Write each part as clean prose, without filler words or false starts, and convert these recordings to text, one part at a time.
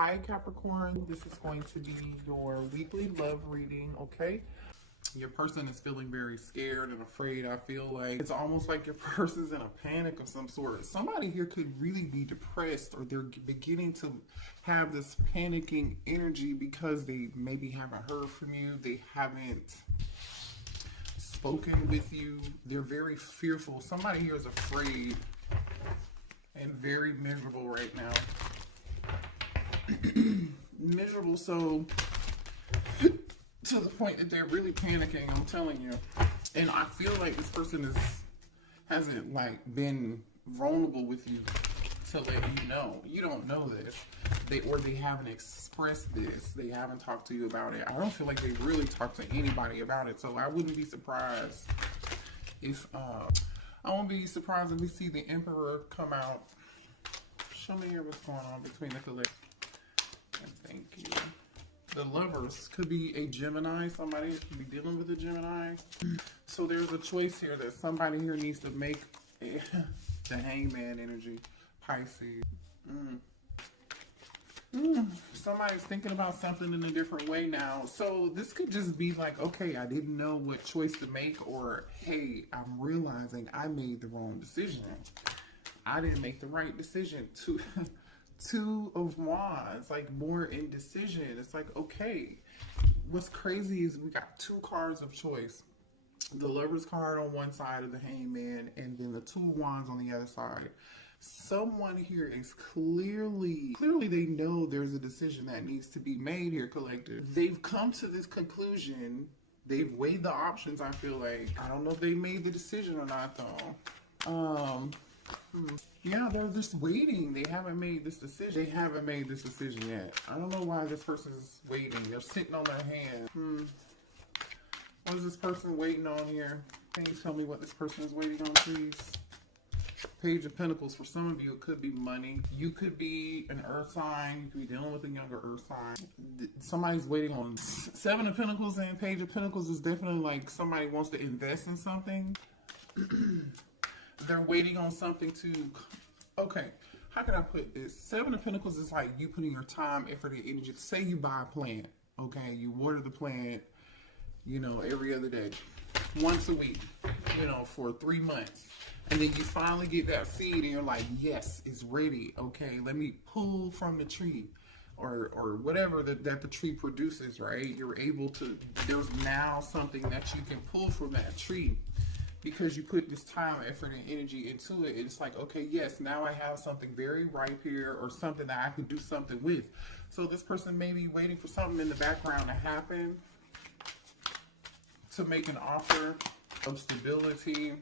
Hi Capricorn, this is going to be your weekly love reading, okay? Your person is feeling very scared and afraid. I feel like it's almost like your person's in a panic of some sort. Somebody here could really be depressed, or they're beginning to have this panicking energy because they maybe haven't heard from you. They haven't spoken with you. They're very fearful. Somebody here is afraid and very miserable right now. Miserable, so to the point that they're really panicking, I'm telling you. And I feel like this person hasn't like been vulnerable with you to let you know. You don't know this. They haven't expressed this. They haven't talked to you about it. I don't feel like they really talked to anybody about it. So I wouldn't be surprised if I won't be surprised if we see the Emperor come out. Show me here what's going on between the collective. And thank you. The Lovers could be a Gemini. Somebody could be dealing with a Gemini. So there's a choice here that somebody here needs to make. The Hangman energy. Pisces. Somebody's thinking about something in a different way now. So this could just be like, okay, I didn't know what choice to make, or hey, I'm realizing I made the wrong decision. I didn't make the right decision. Two of Wands, like more indecision. It's like, okay, what's crazy is we got two cards of choice. The Lover's card on one side of the Hangman, and then the Two of Wands on the other side. Someone here is clearly they know there's a decision that needs to be made here, collective. They've come to this conclusion. They've weighed the options, I feel like. I don't know if they made the decision or not, though. Yeah, they're just waiting. They haven't made this decision. They haven't made this decision yet. I don't know why this person is waiting. They're sitting on their hand. What is this person waiting on here? Can you tell me what this person is waiting on, please? Page of Pentacles. For some of you, it could be money. You could be an earth sign. You could be dealing with a younger earth sign. Somebody's waiting on Seven of Pentacles, and Page of Pentacles is definitely like somebody wants to invest in something. They're waiting on something to, okay, how can I put this? Seven of Pentacles is like you putting your time, effort, and energy. Say you buy a plant, okay? You water the plant, you know, every other day, once a week, you know, for 3 months. And then you finally get that seed and you're like, yes, it's ready, okay? Let me pull from the tree or whatever that the tree produces, right? You're able to, there's now something that you can pull from that tree. Because you put this time, effort, and energy into it. It's like, okay, yes, now I have something very ripe here, or something that I can do something with. So this person may be waiting for something in the background to happen, to make an offer of stability,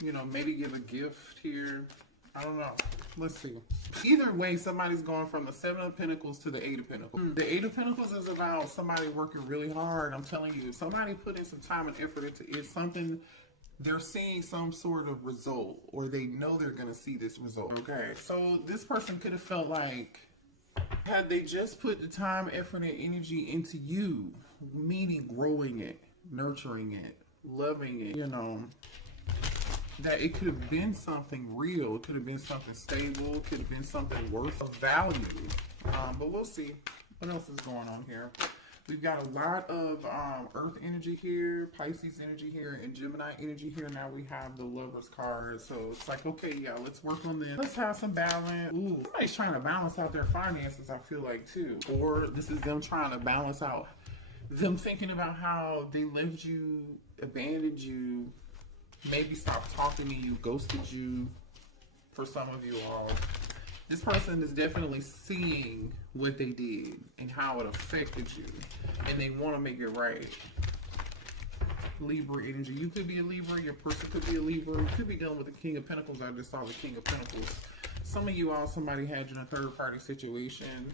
you know, maybe give a gift here. I don't know. Let's see. Either way, somebody's going from the Seven of Pentacles to the Eight of Pentacles. The Eight of Pentacles is about somebody working really hard. I'm telling you, somebody put in some time and effort into it. Something, they're seeing some sort of result, or they know they're going to see this result. Okay, so this person could have felt like, had they just put the time, effort, and energy into you, meaning growing it, nurturing it, loving it, you know, that it could have been something real. It could have been something stable. It could have been something worth of value. But we'll see. What else is going on here? We've got a lot of Earth energy here, Pisces energy here, and Gemini energy here. Now we have the Lover's card. So it's like, okay, yeah, let's work on this. Let's have some balance. Ooh, somebody's trying to balance out their finances, I feel like, too. Or this is them trying to balance out, them thinking about how they left you, abandoned you, maybe stopped talking to you, ghosted you, for some of you all. This person is definitely seeing what they did and how it affected you, and they want to make it right. Libra energy. You could be a Libra. Your person could be a Libra. You could be dealing with the King of Pentacles. I just saw the King of Pentacles. Some of you all, somebody had you in a third-party situation.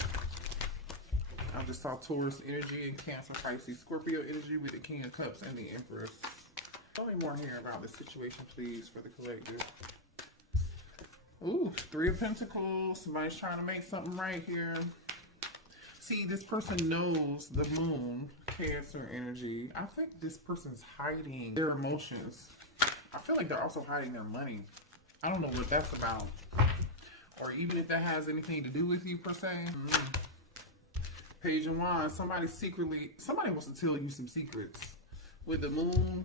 I just saw Taurus energy and Cancer, Pisces, Scorpio energy with the King of Cups and the Empress. Tell me more here about this situation, please, for the collective. Ooh, Three of Pentacles. Somebody's trying to make something right here. See, this person knows the Moon, Cancer energy. I think this person's hiding their emotions. I feel like they're also hiding their money. I don't know what that's about. or even if that has anything to do with you per se. Page of Wands, somebody wants to tell you some secrets. With the Moon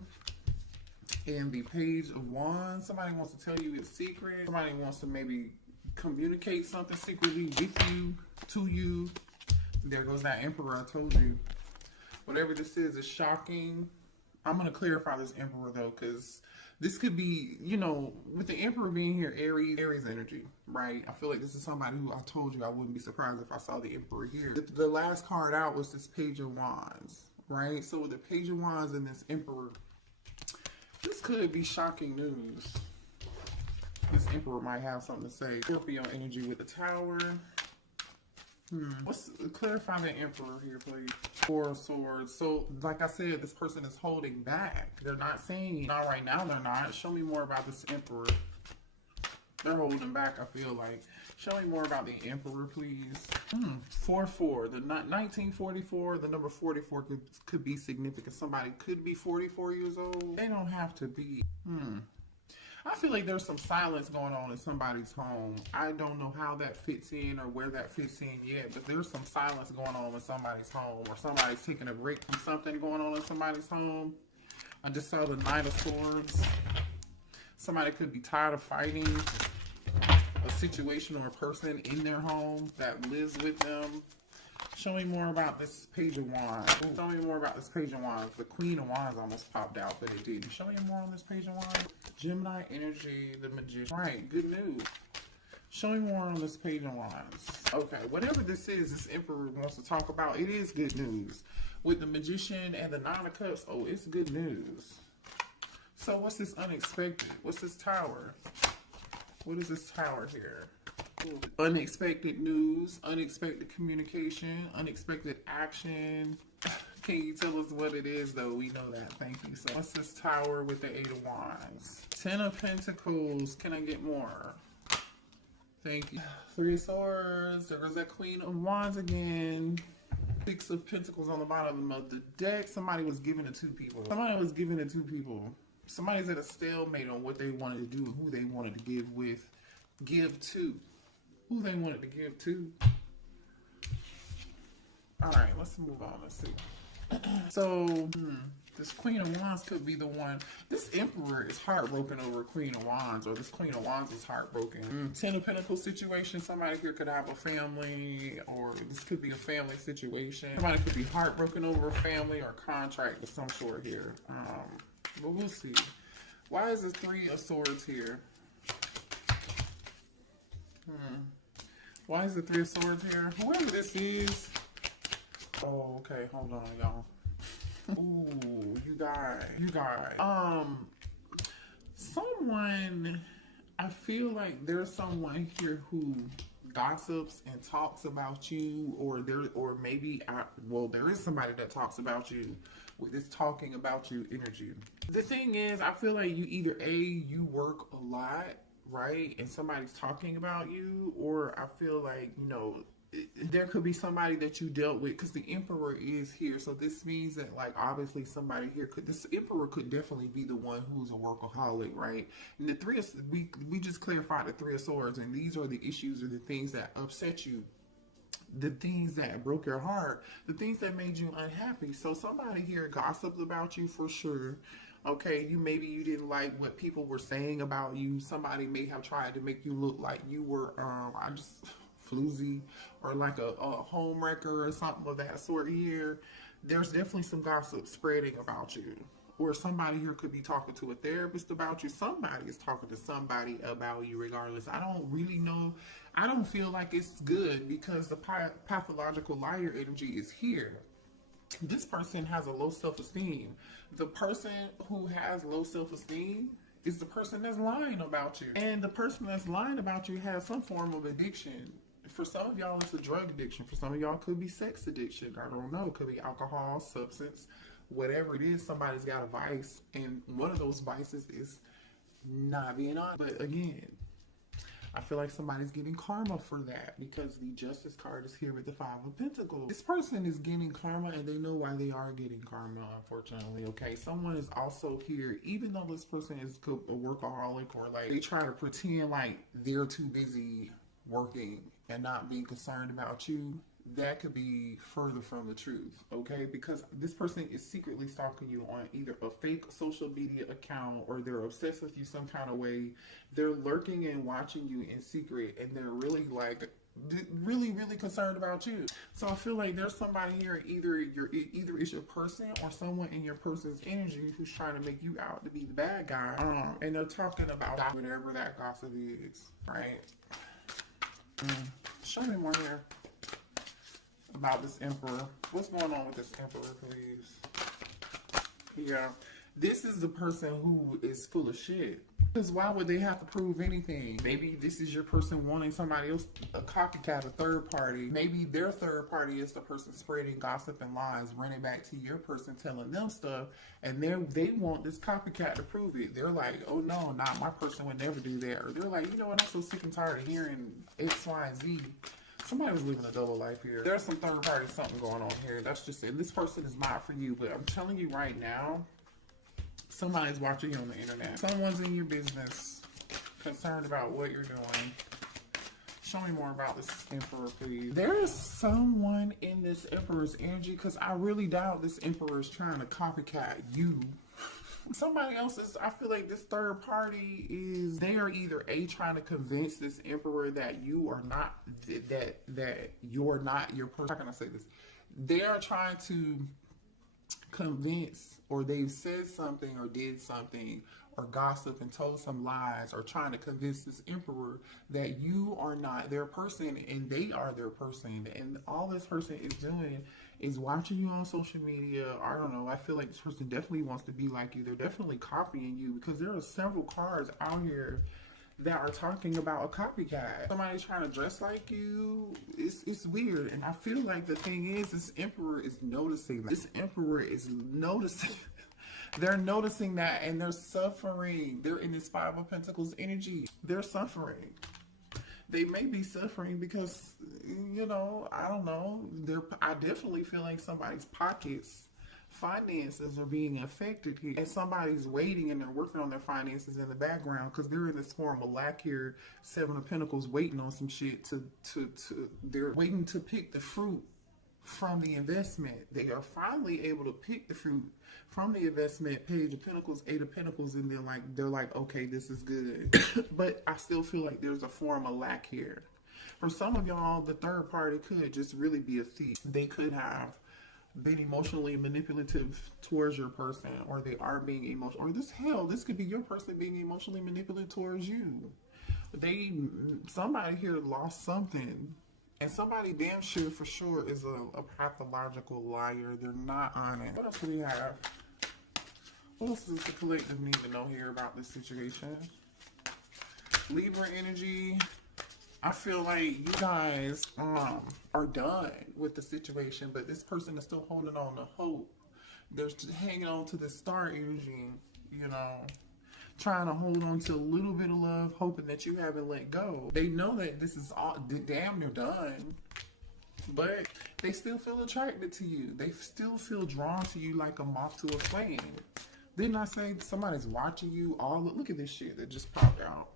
and the Page of Wands, somebody wants to tell you a secret. Somebody wants to maybe communicate something secretly with you, to you. There goes that Emperor I told you. Whatever this is shocking. I'm going to clarify this Emperor though, because this could be, you know, with the Emperor being here, Aries energy, right? I feel like this is somebody who I told you I wouldn't be surprised if I saw the Emperor here. The last card out was this Page of Wands, right? So with the Page of Wands and this Emperor, this could be shocking news. This Emperor might have something to say. Scorpio energy with the Tower. Let's clarify the Emperor here, please. Four of Swords. So, like I said, this person is holding back. They're not saying, not right now, they're not. Show me more about this Emperor. They're holding back, I feel like. Show me more about the Emperor, please. 4-4. The 1944, the number 44 could be significant. Somebody could be 44 years old. They don't have to be. I feel like there's some silence going on in somebody's home. I don't know how that fits in or where that fits in yet, but there's some silence going on in somebody's home, or somebody's taking a break from something going on in somebody's home. I just saw the Knight of Swords. Somebody could be tired of fighting a situation or a person in their home that lives with them. Show me more about this Page of Wands. Show me more about this Page of Wands. The Queen of Wands almost popped out, but it didn't. Show me more on this Page of Wands. Gemini energy, the Magician. Right, good news. Show me more on this Page of Wands. Okay, whatever this is, this Emperor wants to talk about, it is good news. With the Magician and the Nine of Cups, oh, it's good news. So what's this unexpected? What's this Tower? What is this Tower here? Unexpected news, unexpected communication, unexpected action. Can you tell us what it is though? We know that. Thank you. So what's this Tower with the 8 of Wands? 10 of Pentacles. Can I get more? Thank you. 3 of Swords. There goes that Queen of Wands again. 6 of Pentacles on the bottom of the deck. Somebody was giving it to people. Somebody was giving it to people. Somebody's at a stalemate on what they wanted to do, who they wanted to give to. Who they wanted to give to. Alright, let's move on. Let's see. So, this Queen of Wands could be the one. This Emperor is heartbroken over Queen of Wands, or this Queen of Wands is heartbroken. 10 of Pentacles situation. Somebody here could have a family, or this could be a family situation. Somebody could be heartbroken over a family or contract of some sort here. But we'll see. Why is the 3 of Swords here? Why is the 3 of Swords here? Whoever this is. Oh, okay. Hold on, y'all. Ooh, you guys. Someone, I feel like there's someone here who gossips and talks about you, or there is somebody that talks about you with this talking about you energy. The thing is, I feel like you either you work a lot, right, and somebody's talking about you, or I feel like, you know, there could be somebody that you dealt with, because the Emperor is here. So this means that, like, obviously somebody here this Emperor could definitely be the one who's a workaholic, right? And the 3 of, we just clarified the 3 of Swords, and these are the issues or the things that upset you, the things that broke your heart, the things that made you unhappy. So somebody here gossiped about you for sure. Okay, maybe you didn't like what people were saying about you. Somebody may have tried to make you look like you were floozy, or like a home wrecker or something of that sort here. There's definitely some gossip spreading about you. Or somebody here could be talking to a therapist about you. Somebody is talking to somebody about you regardless. I don't really know. I don't feel like it's good, because the pathological liar energy is here. This person has a low self-esteem. The person who has low self-esteem is the person that's lying about you. And the person that's lying about you has some form of addiction. For some of y'all, it's a drug addiction. For some of y'all, it could be sex addiction. I don't know. It could be alcohol, substance, whatever it is. Somebody's got a vice, and one of those vices is not being honest. But again, I feel like somebody's getting karma for that, because the Justice card is here with the 5 of Pentacles. This person is getting karma, and they know why they are getting karma, unfortunately, okay? Someone is also here, even though this person is a workaholic, or like they try to pretend like they're too busy working and not being concerned about you, that could be further from the truth, okay? Because this person is secretly stalking you on either a fake social media account, or they're obsessed with you some kind of way. They're lurking and watching you in secret, and they're really like really concerned about you. So I feel like there's somebody here, either it's your person or someone in your person's energy who's trying to make you out to be the bad guy, and they're talking about whatever that gossip is, right? Show me more here about this emperor. What's going on with this emperor, please? Yeah, this is the person who is full of shit. Because why would they have to prove anything? Maybe this is your person wanting somebody else, a copycat, a third party. Maybe their third party is the person spreading gossip and lies, running back to your person, telling them stuff, and they want this copycat to prove it. They're like, oh no, not my person would never do that. Or they're like, you know what, I'm so sick and tired of hearing X, Y, and Z. Somebody was living a double life here. There's some third party something going on here. That's just it. This person is not for you, but I'm telling you right now, somebody's watching you on the internet. Someone's in your business, concerned about what you're doing. Show me more about this emperor, please. There is someone in this emperor's energy, because I really doubt this emperor is trying to copycat you. Somebody else is, I feel like this third party is, they are either trying to convince this emperor that you are not, that you're not your person. How can I say this? They are trying to convince, or they've said something or did something or gossip and told some lies, or trying to convince this emperor that you are not their person and they are their person. And all this person is doing is watching you on social media. I don't know, I feel like this person definitely wants to be like you. They're definitely copying you, because there are several cards out here that are talking about a copycat. Somebody's trying to dress like you. It's weird. And I feel like the thing is, this emperor is noticing that. This emperor is noticing. They're noticing that, and they're suffering. They're in this Five of Pentacles energy. They're suffering. They may be suffering because, you know, I don't know. I definitely feel like somebody's pockets, finances are being affected here, and somebody's waiting and they're working on their finances in the background, because they're in this form of lack here. Seven of Pentacles, waiting on some shit they're waiting to pick the fruit from the investment. They are finally able to pick the fruit from the investment. Page of Pentacles, Eight of Pentacles, and they're like, okay, this is good. But I still feel like there's a form of lack here. For some of y'all, the third party could just really be a thief. They could have been emotionally manipulative towards your person, or they are being emotional, or this could be your person being emotionally manipulative towards you. Somebody here lost something, and somebody damn sure for sure is a pathological liar. They're not honest. What else do we have? What else does the collective need to know here about this situation? Libra energy. I feel like you guys are done with the situation, but this person is still holding on to hope. They're just hanging on to the star energy, you know, trying to hold on to a little bit of love, hoping that you haven't let go. They know that this is all damn near done, but they still feel attracted to you. They still feel drawn to you like a moth to a flame. Didn't I say somebody's watching you? Look at this shit that just popped out.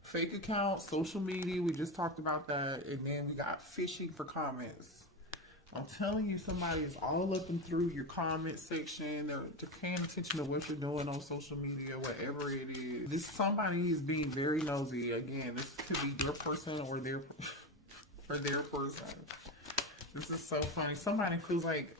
Fake account, social media, we just talked about that. And then we got fishing for comments. I'm telling you, somebody is all up and through your comment section. They're paying attention to what you're doing on social media, whatever it is. Somebody is being very nosy. Again, this could be your person or their person. This is so funny. Somebody feels like,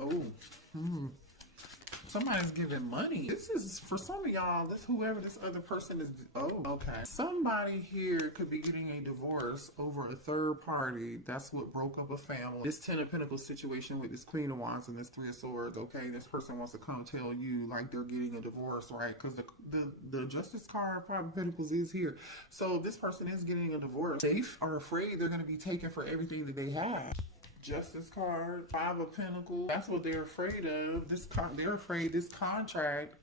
somebody's giving money. This is, for some of y'all, whoever this other person is, okay. Somebody here could be getting a divorce over a third party. That's what broke up a family. This Ten of Pentacles situation with this Queen of Wands and this Three of Swords, okay? This person wants to come tell you like they're getting a divorce, right? Because the Justice card, Five of Pentacles, is here. So this person is getting a divorce. They are afraid they're going to be taken for everything that they have. Justice card, Five of Pentacles. That's what they're afraid of. They're afraid this contract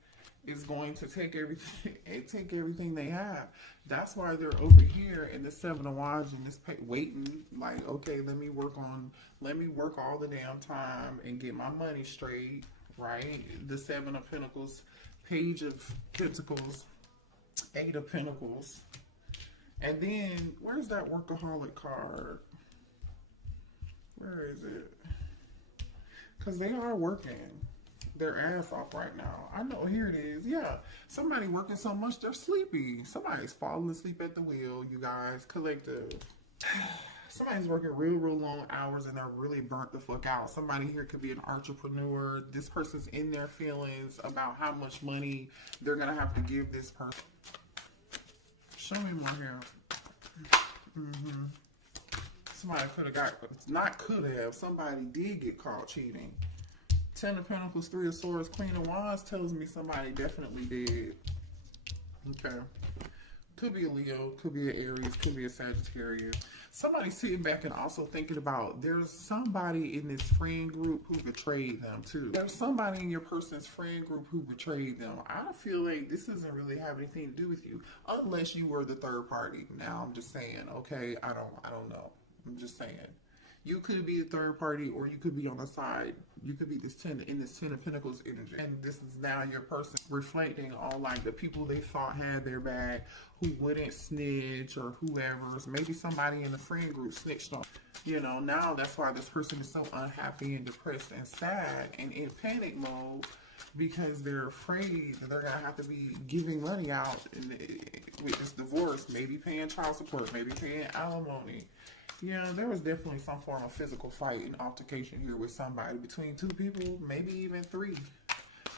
is going to take everything they have. That's why they're over here in the Seven of Wands and this waiting. Like, okay, let me work all the damn time and get my money straight. Right? The Seven of Pentacles, Page of Pentacles, Eight of Pentacles. And then, where's that workaholic card? Where is it? Because they are working their ass off right now. I know, here it is. Yeah, somebody working so much they're sleepy. Somebody's falling asleep at the wheel, you guys. Collective. Somebody's working real long hours and they're really burnt the fuck out. Somebody here could be an entrepreneur. This person's in their feelings about how much money they're gonna have to give this person. Show me more here. Somebody could have got, not could have, somebody did get caught cheating. Ten of Pentacles, Three of Swords, Queen of Wands tells me somebody definitely did. Okay. Could be a Leo, could be an Aries, could be a Sagittarius. Somebody sitting back and also thinking about there's somebody in this friend group who betrayed them too. There's somebody in your person's friend group who betrayed them. I feel like this doesn't really have anything to do with you unless you were the third party. Now I'm just saying, okay, I don't know. I'm just saying. You could be the third party or you could be on the side. You could be this Ten of Pentacles energy. And this is now your person reflecting on like the people they thought had their back, who wouldn't snitch or whoever. Maybe somebody in the friend group snitched on. You know, now that's why this person is so unhappy and depressed and sad and in panic mode because they're afraid that they're going to have to be giving money out with this divorce, maybe paying child support, maybe paying alimony. Yeah, there was definitely some form of physical fight and altercation here with somebody, between two people, maybe even three,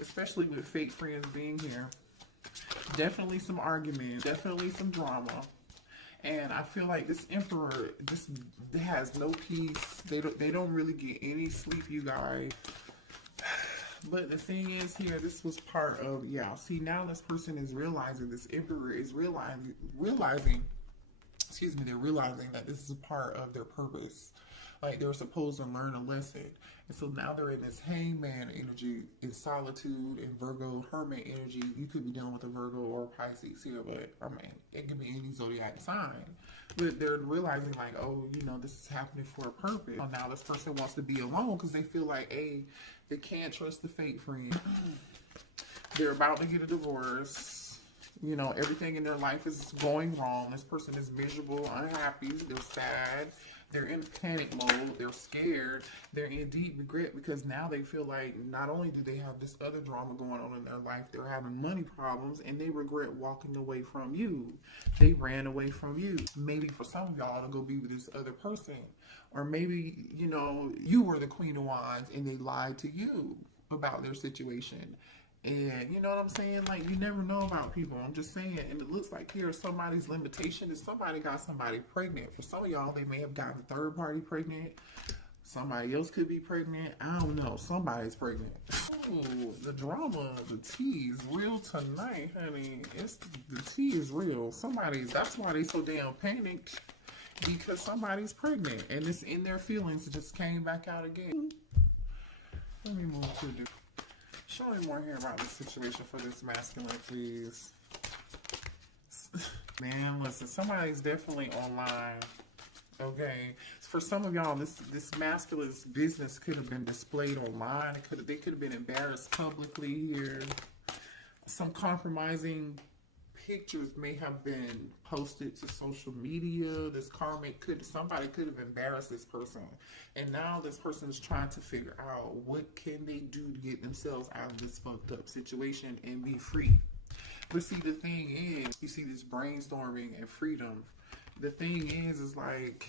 especially with fake friends being here. Definitely some argument, definitely some drama. And I feel like this Emperor just has no peace. They don't really get any sleep, you guys. But the thing is here, this was part of, yeah, see, now this person is realizing, this Emperor is realizing they're realizing that this is a part of their purpose. Like they're supposed to learn a lesson. And so now they're in this hangman energy, in solitude, and Virgo hermit energy. You could be dealing with a Virgo or a Pisces here, but I mean, it could be any zodiac sign. But they're realizing like, oh, you know, this is happening for a purpose. So now this person wants to be alone because they feel like, hey, they can't trust the fake friend. They're about to get a divorce. You know, everything in their life is going wrong. This person is miserable, unhappy, they're sad, they're in panic mode, they're scared, they're in deep regret because now they feel like not only do they have this other drama going on in their life, they're having money problems and they regret walking away from you. They ran away from you. Maybe for some of y'all to go be with this other person. Or maybe, you know, you were the Queen of Wands and they lied to you about their situation. And you know what I'm saying? Like, you never know about people. I'm just saying. And it looks like here somebody's limitation is somebody got somebody pregnant. For some of y'all, they may have gotten a third party pregnant. Somebody else could be pregnant. I don't know. Somebody's pregnant. Ooh, the drama, the tea is real tonight, honey. The tea is real. That's why they so damn panicked. Because somebody's pregnant. And it's in their feelings. It just came back out again. Let me move to the... Show me more here about this situation for this masculine, please. Man, listen, somebody's definitely online. Okay, for some of y'all, this masculine's business could have been displayed online. They could have been embarrassed publicly here. Some compromising pictures may have been posted to social media. This somebody could have embarrassed this person, and now this person is trying to figure out what can they do to get themselves out of this fucked up situation and be free. But see, the thing is, you see this brainstorming and freedom. The thing is like,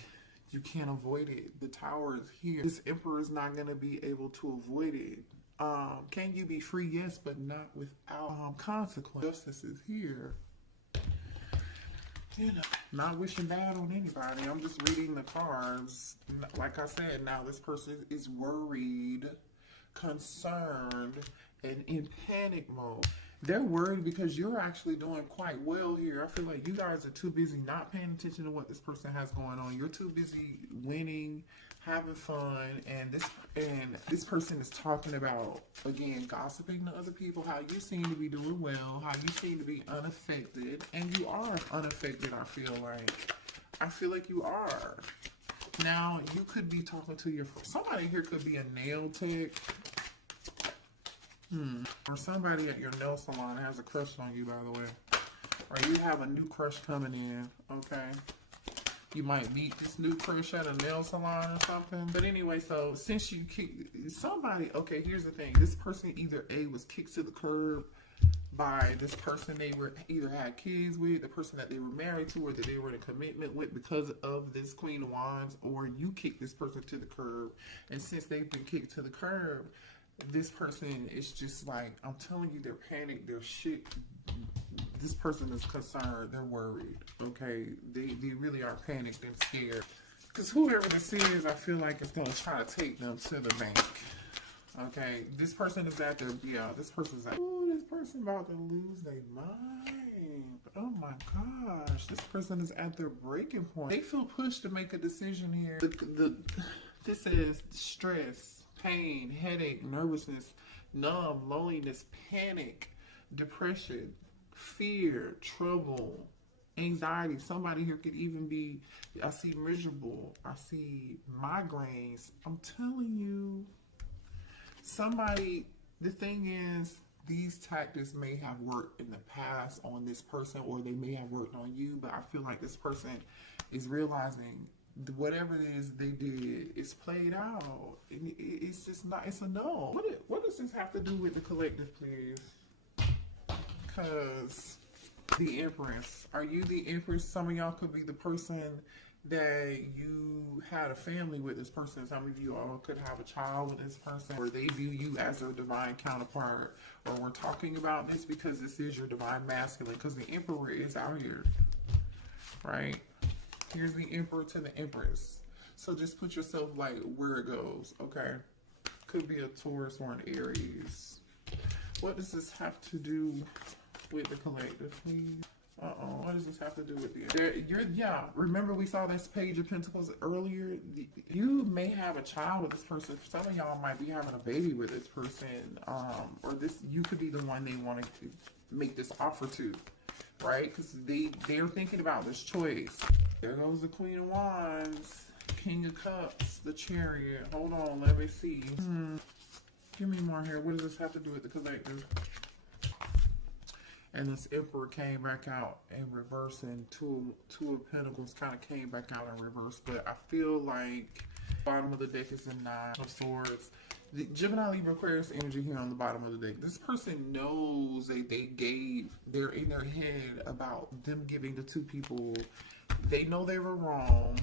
you can't avoid it. The Tower is here. This Emperor is not going to be able to avoid it. Can you be free? Yes, but not without consequence. Justice is here. You know, not wishing bad on anybody. I'm just reading the cards. Like I said, now this person is worried, concerned, and in panic mode. They're worried because you're actually doing quite well here. I feel like you guys are too busy not paying attention to what this person has going on. You're too busy winning, having fun, and this person is talking about, again, gossiping to other people, how you seem to be doing well, how you seem to be unaffected, and you are unaffected. I feel like you are. Now, you could be talking to somebody here could be a nail tech. Or somebody at your nail salon has a crush on you, by the way. or you have a new crush coming in, okay? You might meet this new crush at a nail salon or something. But anyway, so since you kicked somebody, okay, here's the thing. This person either A, was kicked to the curb by this person they were either had kids with, the person that they were married to, or that they were in a commitment with because of this Queen of Wands, or you kicked this person to the curb. And since they've been kicked to the curb, this person is just like, I'm telling you, they're panicked, they're shit. This person is concerned, they're worried, okay? They really are panicked and scared. Because whoever this is, I feel like it's going to try to take them to the bank, okay? This person is at their, this person's like, oh, this person about to lose their mind. Oh my gosh, this person is at their breaking point. They feel pushed to make a decision here. This is stress, pain, headache, nervousness, numb, loneliness, panic, depression, fear, trouble, anxiety. Somebody here could even be, I see miserable, I see migraines. I'm telling you, somebody, the thing is, these tactics may have worked in the past on this person, or they may have worked on you, but I feel like this person is realizing whatever it is they did is played out. It's just not, it's a no. What does this have to do with the collective, please? Because the Empress, are you the Empress? Some of y'all could be the person that you had a family with this person. Some of you all could have a child with this person, or they view you as their divine counterpart. Or we're talking about this because this is your divine masculine, because the Emperor is out here, right? Here's the Emperor to the Empress. So just put yourself like where it goes, okay? Could be a Taurus or an Aries. What does this have to do with the collective, please? What does this have to do with the... remember we saw this Page of Pentacles earlier? You may have a child with this person. Some of y'all might be having a baby with this person. Or this, you could be the one they want to make this offer to, right? Because they're thinking about this choice. There goes the Queen of Wands, King of Cups, the Chariot. Hold on, let me see. Give me more here. What does this have to do with the collective? And this Emperor came back out in reverse, and two of Pentacles kind of came back out in reverse. But I feel like bottom of the deck is the Nine of Swords. The Gemini, Libra, Aquarius energy here on the bottom of the deck. This person knows they're in their head about them giving the two people. They know they were wrong.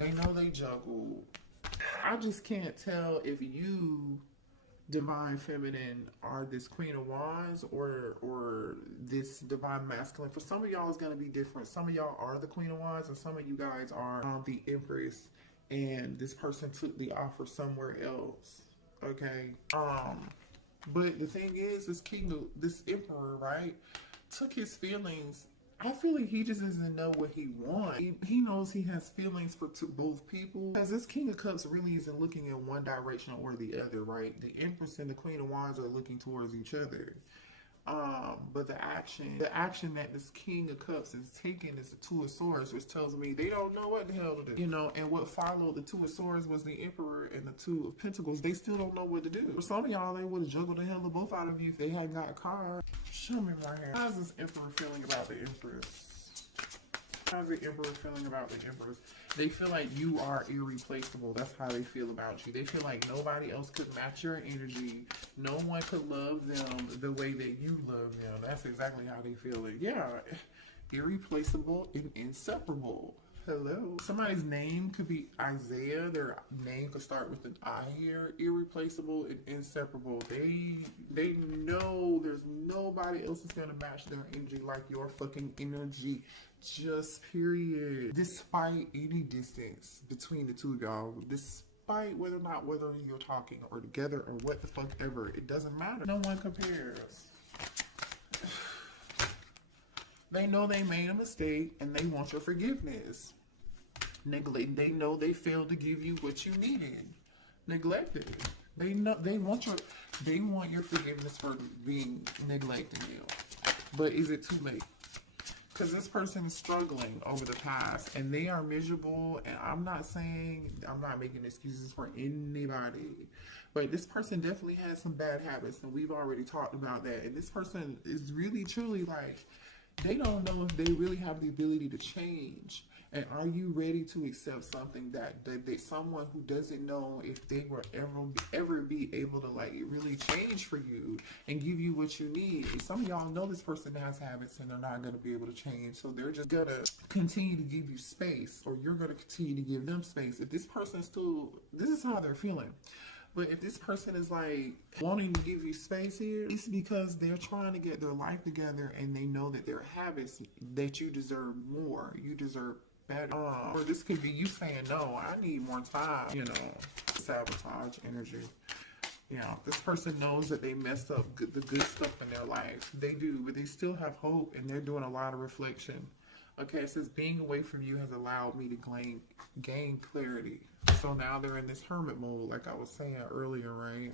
They know they juggled. I just can't tell if you, divine feminine, are this Queen of Wands or this divine masculine. For some of y'all, it's going to be different. Some of y'all are the Queen of Wands, and some of you guys are the Empress, and this person took the offer somewhere else, okay? But the thing is, this Emperor, right, took his feelings. I feel like he just doesn't know what he wants. He knows he has feelings for both people. Because this King of Cups really isn't looking in one direction or the other, right? The Empress and the Queen of Wands are looking towards each other. But the action that this King of Cups is taking is the Two of Swords, which tells me they don't know what the hell to do. You know, and what followed the Two of Swords was the Emperor and the Two of Pentacles. They still don't know what to do. For some of y'all, they would have juggled the hell of both out of you if they hadn't got a car. Show me more here. How's this Emperor feeling about the Empress? How's the Emperor feeling about the Empress? They feel like you are irreplaceable. That's how they feel about you. They feel like nobody else could match your energy. No one could love them the way that you love them. That's exactly how they feel it. Yeah, irreplaceable and inseparable. Hello. Somebody's name could be Isaiah. Their name could start with an I here. Irreplaceable and inseparable. They know there's nobody else that's gonna match their energy like your fucking energy. Just period. Despite any distance between the two of y'all, despite whether you're talking or together or what the fuck ever, it doesn't matter. No one compares. They know they made a mistake and they want your forgiveness. They know they failed to give you what you needed. Neglected. They want your forgiveness for being neglecting you. But is it too late? Because this person is struggling over the past and they are miserable. And I'm not making excuses for anybody, but this person definitely has some bad habits, and we've already talked about that. And this person is really truly like, They don't know if they really have the ability to change. And are you ready to accept something that someone who doesn't know if they will ever be able to like really change for you and give you what you need? Some of y'all know this person has habits and they're not going to be able to change, so they're just gonna continue to give you space, or you're going to continue to give them space. If this person still, this is how they're feeling. But if this person is like wanting to give you space here, it's because they're trying to get their life together and they know that their habits, that you deserve more. You deserve better. Or this could be you saying, no, I need more time, you know, sabotage energy. Yeah, this person knows that they messed up the good stuff in their life. They do, but they still have hope and they're doing a lot of reflection. Okay, it says being away from you has allowed me to gain clarity. So now they're in this hermit mode, like I was saying earlier, right?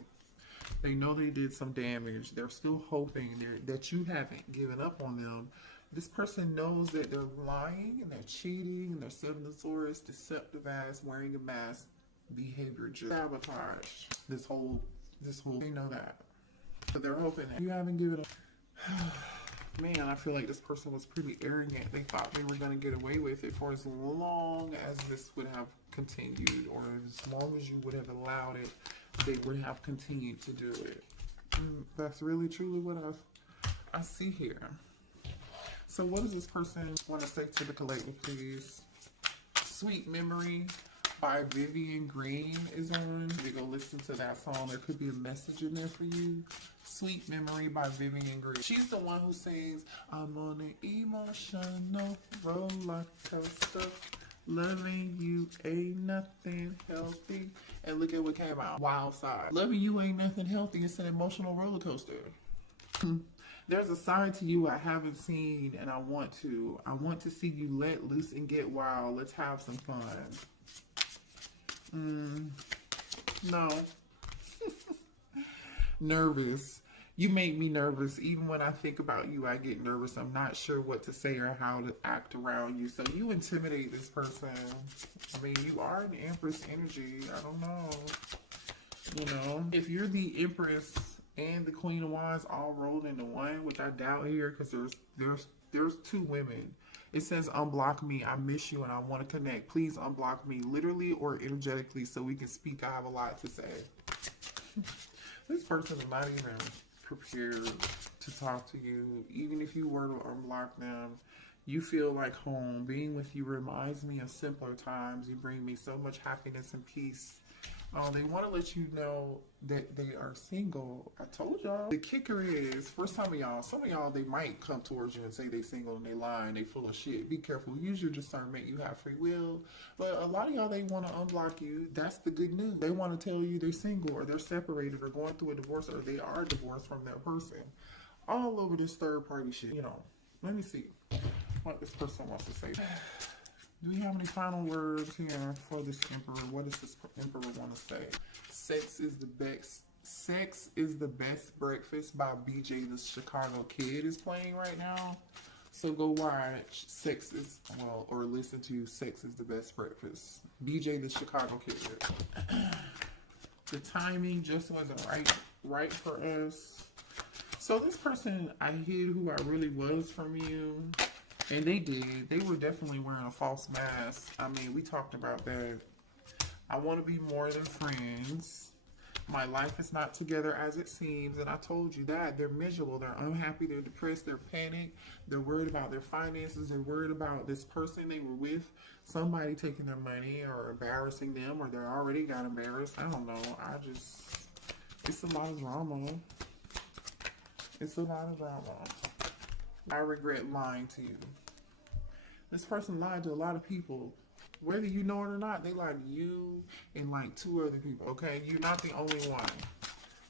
They know they did some damage. They're still hoping that you haven't given up on them. This person knows that they're lying and they're cheating and they're saboteur, deceptive ass, wearing a mask behavior, just sabotage. This whole, they know that. But they're hoping that you haven't given up. Man, I feel like this person was pretty arrogant. They thought they were going to get away with it for as long as this would have continued, or as long as you would have allowed it, they would have continued to do it. That's really truly what I see here. So what does this person want to say to the collective, please? Sweet Memory by Vivian Green is on. You go listen to that song. There could be a message in there for you. Sweet Memory by Vivian Green. She's the one who sings, I'm on an emotional roller coaster. Loving you ain't nothing healthy. And look at what came out. Wild Side. Loving you ain't nothing healthy. It's an emotional roller coaster. There's a side to you I haven't seen, and I want to. I want to see you let loose and get wild. Let's have some fun. No. Nervous. You make me nervous. Even when I think about you, I get nervous. I'm not sure what to say or how to act around you. So you intimidate this person. I mean, you are an Empress energy. I don't know. You know, if you're the Empress and the Queen of Wands all rolled into one, which I doubt here, because there's two women. It says unblock me. I miss you and I want to connect. Please unblock me, literally or energetically, so we can speak. I have a lot to say. This person is not even prepared to talk to you. Even if you were to unblock them, you feel like home. Being with you reminds me of simpler times. You bring me so much happiness and peace. They want to let you know that they are single. I told y'all. The kicker is, for some of y'all, they might come towards you and say they single and they lying, they full of shit. Be careful. Use your discernment. You have free will. But a lot of y'all, they want to unblock you. That's the good news. They want to tell you they're single or they're separated or going through a divorce or they are divorced from that person. All over this third party shit. You know, let me see what this person wants to say. Do we have any final words here for this Emperor? What does this Emperor want to say? Sex is the best breakfast by BJ the Chicago Kid is playing right now. So go watch or listen to Sex is the Best Breakfast. BJ the Chicago Kid. The timing just wasn't right for us. So this person, I hid who I really was from you. And they did. They were definitely wearing a false mask. I mean, we talked about that. I want to be more than friends. My life is not together as it seems. And I told you that. They're miserable. They're unhappy. They're depressed. They're panicked. They're worried about their finances. They're worried about this person they were with. Somebody taking their money or embarrassing them. Or they already got embarrassed. I don't know. It's a lot of drama. It's a lot of drama. I regret lying to you. This person lied to a lot of people. Whether you know it or not, they lied to you and like 2 other people, okay? You're not the only one.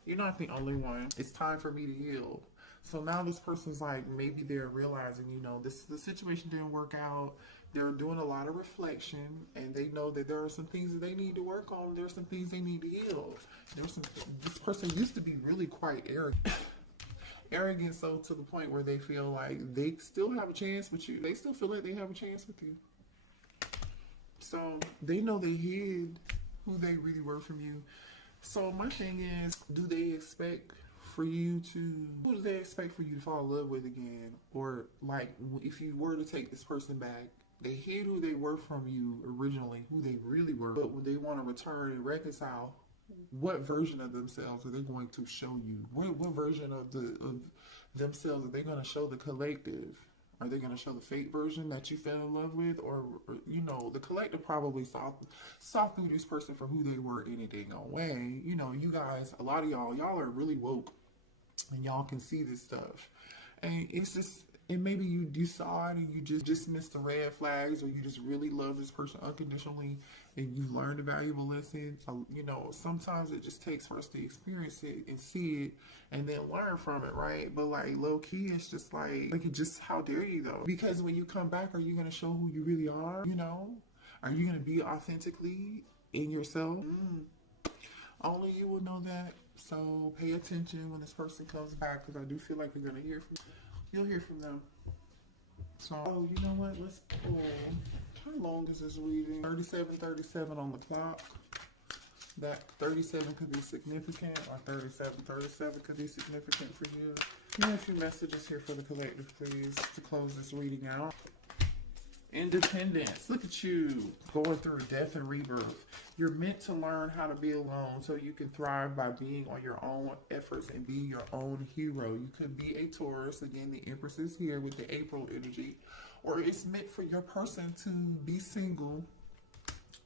You're not the only one. It's time for me to heal. So now this person's like, maybe they're realizing, you know, the situation didn't work out. They're doing a lot of reflection and they know that there are some things that they need to work on. There's some things they need to heal. This person used to be really quite arrogant. Arrogant so to the point where they feel like they still have a chance with you. They still feel like they have a chance with you. So they know they hid who they really were from you. So my thing is, do they expect for you to, who do they expect for you to fall in love with again? Or like, if you were to take this person back, they hid who they were from you originally, who they really were, but when they want to return and reconcile, what version of themselves are they going to show you? What version of themselves are they going to show the collective? Are they going to show the fake version that you fell in love with? Or you know, the collective probably saw through this person for who they were any dang way. You know, you guys, a lot of y'all are really woke, and y'all can see this stuff. And it's just, and maybe you saw it and you just missed the red flags, or you just really love this person unconditionally and you learned a valuable lesson. You know, sometimes it just takes for us to experience it and see it and then learn from it, right? But like low key, it's just like it just, how dare you though? Because when you come back, are you going to show who you really are? You know, are you going to be authentically in yourself? Only you will know that. So pay attention when this person comes back, because I do feel like you're going to hear from, you'll hear from them. So, oh, you know what? Let's pull. How long is this reading? 37 on the clock. That 37 could be significant, or 37 could be significant for you. Give me a few messages here for the collective, please, to close this reading out. Independence. Look at you going through death and rebirth. You're meant to learn how to be alone so you can thrive by being on your own efforts and being your own hero. You could be a Taurus. Again, the Empress is here with the April energy. Or it's meant for your person to be single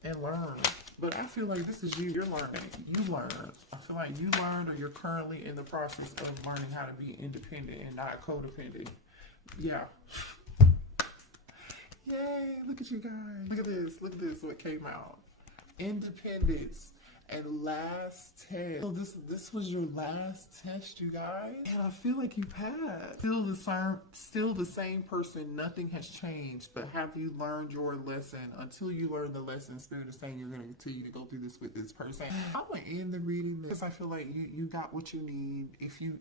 and learn. But I feel like this is you. You're learning. You learn. I feel like you learned, or you're currently in the process of learning how to be independent and not codependent. Yeah. Yay, look at you guys. Look at this. Look at this, what came out. Independence and last test. So this was your last test, you guys. And I feel like you passed. Still the same person. Nothing has changed. But have you learned your lesson? Until you learn the lesson, Spirit is saying you're going to continue to go through this with this person. I'm going to end the reading because I feel like you got what you need. If you